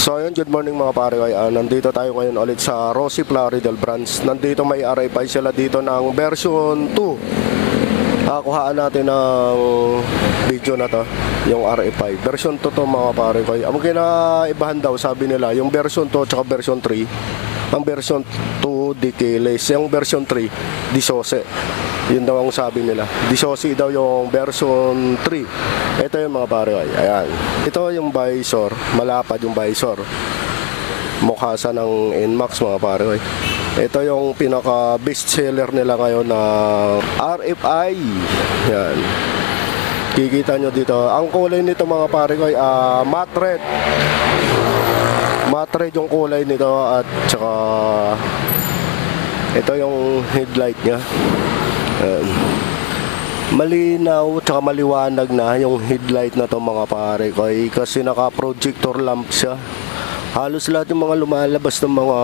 So ayun, good morning mga pare. Nandito tayo ngayon ulit sa Rossi Plaridel branch. Nandito may RFI sila dito ng version 2. Kuhaan natin ng video na to, yung RFI. Version 2 to mga pare. Ang kinaibahan daw sabi nila, yung version 2 at version 3. Ang version 2 di keyless, yung version 3 di sose. Yun daw ang sabi nila. Disosi daw yung version 3. Ito yung mga pare. Ayan. Ito yung visor. Malapad yung visor. Mukha sa ng NMAX mga pare. Ito yung pinaka best seller nila ngayon na RFI. Yan. Kikita nyo dito. Ang kulay nito mga pare matte red. Matte red yung kulay nito at saka ito yung headlight nya. Malinaw tsaka maliwanag na yung headlight na to mga pare kasi naka projector lamp siya. Halos lahat yung mga lumalabas ng mga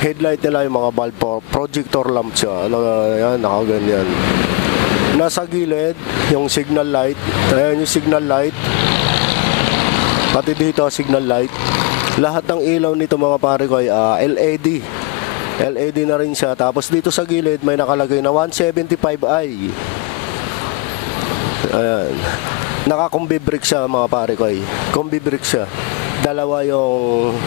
headlight nila yung mga bulb projector lamp siya. Yan, nakaganyan. Nasa gilid yung signal light. Ayan yung signal light. Pati dito signal light. Lahat ng ilaw nito mga pare LED. LED na rin siya. Tapos dito sa gilid may nakalagay na 175i. Ayan. Naka-combi brake siya mga pare combi brake siya. Dalawa yung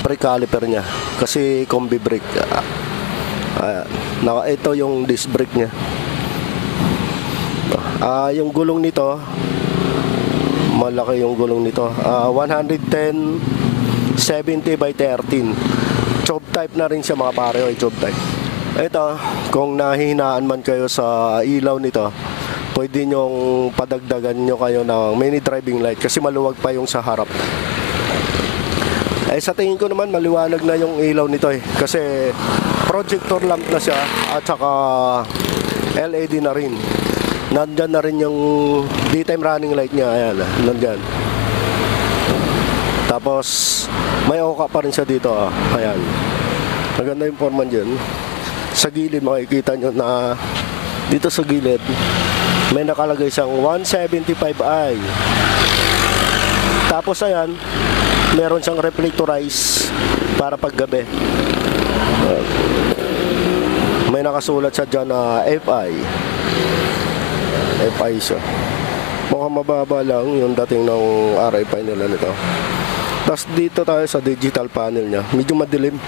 brake caliper niya. Kasi combi brake. Ayan. Ito yung disc brake niya. Yung gulong nito, malaki yung gulong nito. 110/70 by 13. Tube type na rin siya mga pare, tube type. Ito, kung nahihinaan man kayo sa ilaw nito, pwede nyong padagdagan nyo kayo ng mini driving light kasi maluwag pa yung sa harap. Sa tingin ko naman maliwanag na yung ilaw nito kasi projector lamp na siya at saka LED na rin. Nandyan na rin yung daytime running light niya. Ayan, nandyan. Tapos may oka pa rin siya dito. Ayan. Maganda yung forman dyan. Sa gilid makikita nyo na dito sa gilid may nakalagay siyang 175i. Tapos ayan, meron siyang reflectorize para paggabi. May nakasulat siya dyan na FI. FI siya. Mukhang mababa lang yung dating ng RFI nila nito. Tapos dito tayo sa digital panel niya. Medyo madilim.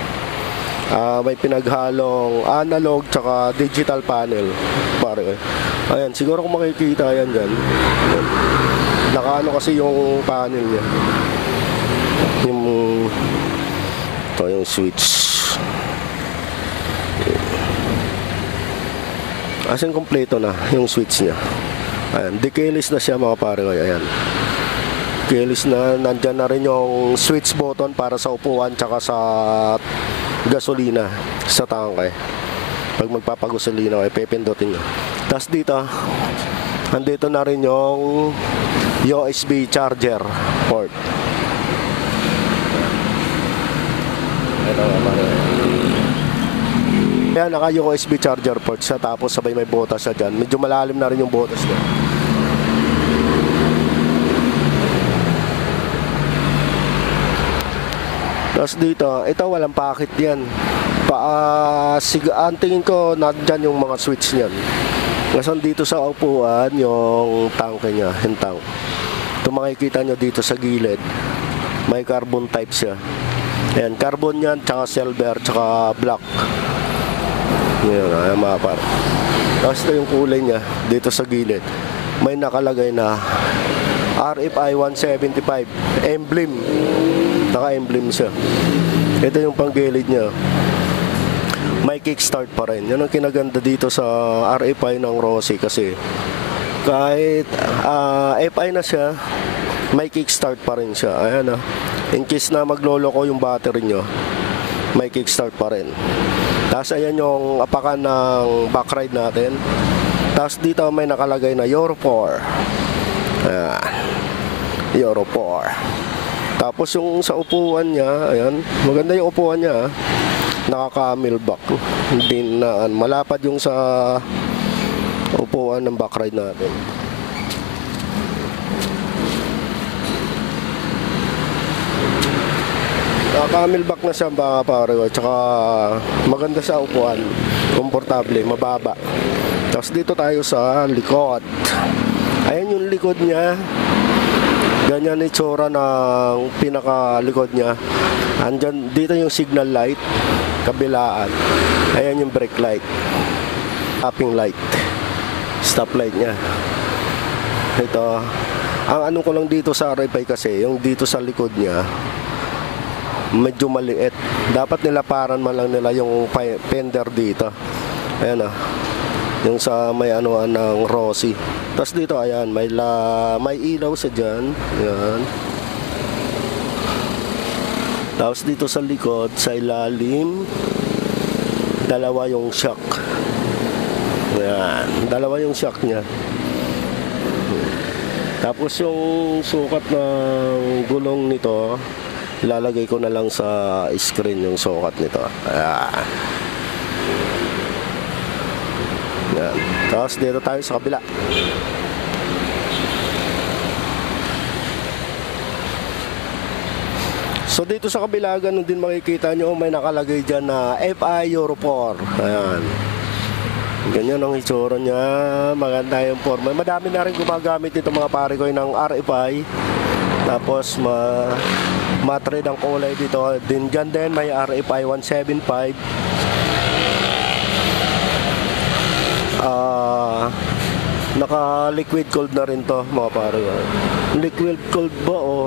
May pinaghalong analog tsaka digital panel. Pare. Ayan, siguro kung makikita yan dyan. Nakaano kasi yung panel niya. Ito yung switch. As in, kompleto na yung switch niya. Ayan, keyless na siya mga pare. Ayan. Keyless na, nandyan na rin yung switch button para sa upuan tsaka sa gasolina sa tangke. Pag magpapagasolina pepindutin nyo. Tapos dito andito na rin yung USB charger port. Kaya naka USB charger port siya. Tapos sabay may butas siya dyan. Medyo malalim na rin yung butas niya. Tapos dito, ito walang packet yan. Ang tingin ko nandyan yung mga switch niyan. Ngayon dito sa upuan, yung tanke niya, yung tank. Ito makikita nyo dito sa gilid. May carbon type siya. Ayan, carbon yan, tsaka silver, tsaka black. Ayan, ayan mga par. Tapos ito yung kulay niya, dito sa gilid. May nakalagay na RFI 175 emblem. Naka-emblem siya. Ito yung panggilid niya. May kickstart pa rin. Yan ang kinaganda dito sa RFI ng Rossi kasi kahit FI na siya, may kickstart pa rin siya. Ayan in case na magloloko yung battery nyo, may kickstart pa rin. Tapos ayan yung apakan ng backride natin. Tapos dito may nakalagay na Euro 4. Ayan. Euro 4. Tapos yung sa upuan niya, ayan, maganda yung upuan niya. Nakaka-mill back. Hindi na malapad yung sa upuan ng backride natin. Camelback na siya mga pare ko. Tsaka maganda sa upuan. Komportable, mababa. Tapos dito tayo sa likod. Ayan yung likod niya. Ganyan itsura ng pinakalikod niya. Andyan, dito yung signal light, kabilaan. Ayan yung brake light, stopping light, stop light niya. Ito, ang ano ko lang dito sa RFI kasi, yung dito sa likod niya, medyo maliit. Dapat nilaparan man lang nila yung fender dito. Ayan yung sa may anuan ng Rossi. Tapos dito ayan, may ilaw sa dyan. Ayan. Tapos dito sa likod, sa ilalim, dalawa yung shock. Ayan, dalawa yung shock niya. Tapos yung sukat ng gulong nito, ilalagay ko na lang sa screen yung sukat nito. Ayan. Yan. Tapos dito tayo sa kabila. So dito sa kabila, ganun din makikita nyo, may nakalagay dyan na FI Euro 4. Ayan. Ganyan ang itsura niya. Maganda yung forma. Madami na rin gumagamit dito mga pare ko ng RFI. Tapos matrade ang kulay dito. Din dyan din may RFI 175. Naka liquid cooled na rin to mga pare. Liquid cooled ba o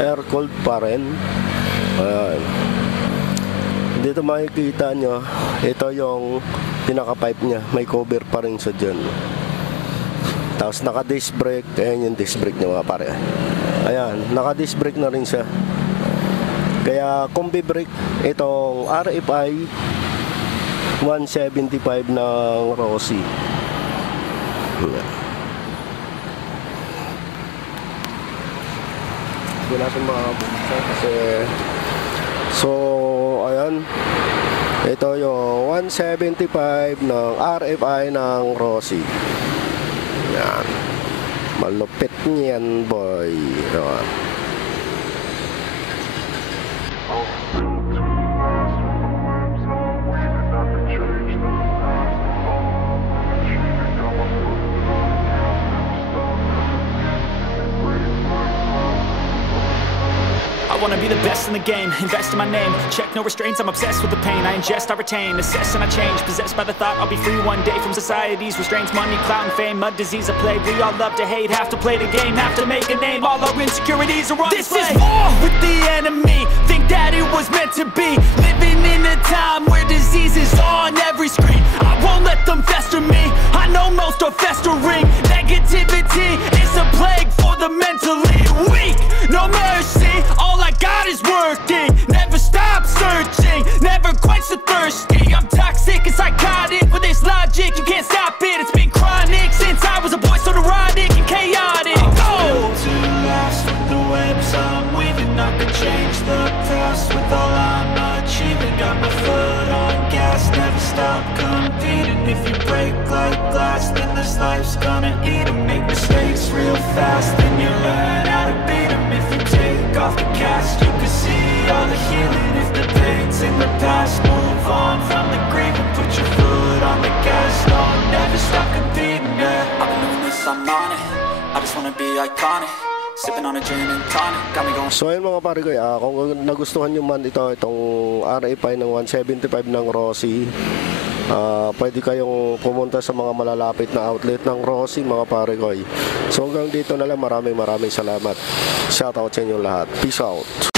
air cooled pa rin? Ayan. Dito makikita nyo, ito yung pinaka pipe nya, may cover pa rin sa dyan. Tapos naka disc brake. Ayan yung disc brake nya mga pare. Ayan, naka disc brake na rin siya. Kaya combi brake itong RFI 175 ng Rossi. Hindi natin makabuksan kasi so ayan, ito yung 175 ng RFI ng Rossi. Yan, malupit niyan boy. Ayan. I wanna be the best in the game, invest in my name. Check no restraints, I'm obsessed with the pain. I ingest, I retain, assess and I change. Possessed by the thought I'll be free one day from society's restraints. Money, clout and fame, mud, disease, a plague. We all love to hate, have to play the game, have to make a name. All our insecurities are on display. This is war with the enemy, think that it was meant to be. Living in a time where disease is on every screen. I won't let them fester me, I know most are festering. Negativity is a plague for the mentally weak. No mercy, all I got is working. Never stop searching, never quench the thirsty. I'm toxic and psychotic, with this logic you can't stop it. It's been chronic since I was a boy, so neurotic and chaotic. I'm built to last with the webs I'm weaving. I could change the past with all I'm achieving. Got my foot on gas, never stop competing. If you break like glass, then this life's gonna eat 'em. Make mistakes real fast, then you learn how to beat 'em. If you take off the cast, you can see all the healing. If the pain's in the past, move on from the grave and put your foot on the gas. No, never stop competing, yeah. I've been doing this, I'm on it. I just wanna be iconic. Sipping on a gin and tonic, got me going. So ayun mga pare ko, kung nagustuhan nyo man itong RFI ng 175 ng Rossi, pwede kayong pumunta sa mga malalapit na outlet ng Rossi mga pare ko. So hanggang dito na lang, maraming salamat. Shoutout sa inyo lahat. Peace out.